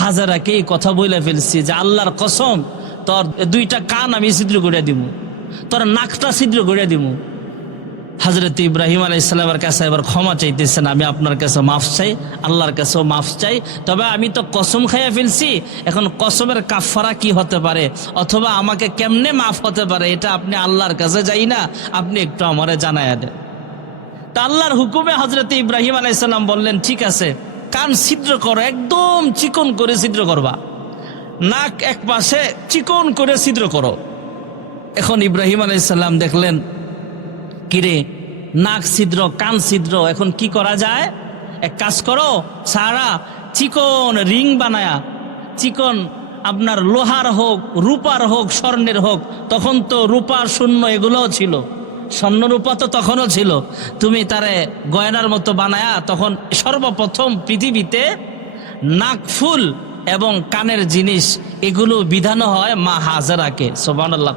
হাজারাকে এই কথা বলে ফেলছি যে আল্লাহর কসম তোর দুইটা কান আমি ছিদ্র করে দিব, তোর নাকটা ছিদ্র করে দিব। হযরত ইব্রাহিম আলাইহিস সালামের কাছে এবার ক্ষমা চাইতেছেন, আমি আপনার কাছে মাফ চাই, আল্লাহর কাছেও মাফ চাই, তবে আমি তো কসম খাইয়া ফেলছি, এখন কসমের কাফারা কি হতে পারে অথবা আমাকে কেমনে মাফ হতে পারে এটা আপনি আল্লাহর কাছে যাই না, আপনি একটু আমারে জানাইয়া দেন। তা আল্লাহর হুকুমে হযরত ইব্রাহিম আলাইহিস সালাম বললেন, ঠিক আছে, কান ছিদ্র করো, একদম চিকন করে ছিদ্র করবা, নাক এক পাশে চিকন করে ছিদ্র করো। এখন ইব্রাহিম আলাইহিস সালাম দেখলেন, কিরে নাক ছিদ্র কান ছিদ্র, এখন কি করা যায়? এক কাজ করো, সারা চিকন রিং বানায়া, চিকন আপনার লোহার হোক রূপার হোক স্বর্ণের হোক, তখন তো রূপা শূন্য এগুলোও ছিল, স্বর্ণ রূপা তো তখনও ছিল, তুমি তারে গয়নার মতো বানায়া তখন সর্বপ্রথম পৃথিবীতে নাকফুল এবং কানের জিনিস এগুলো বিধানো হয় মা হাজারাকে। সুবহানাল্লাহ।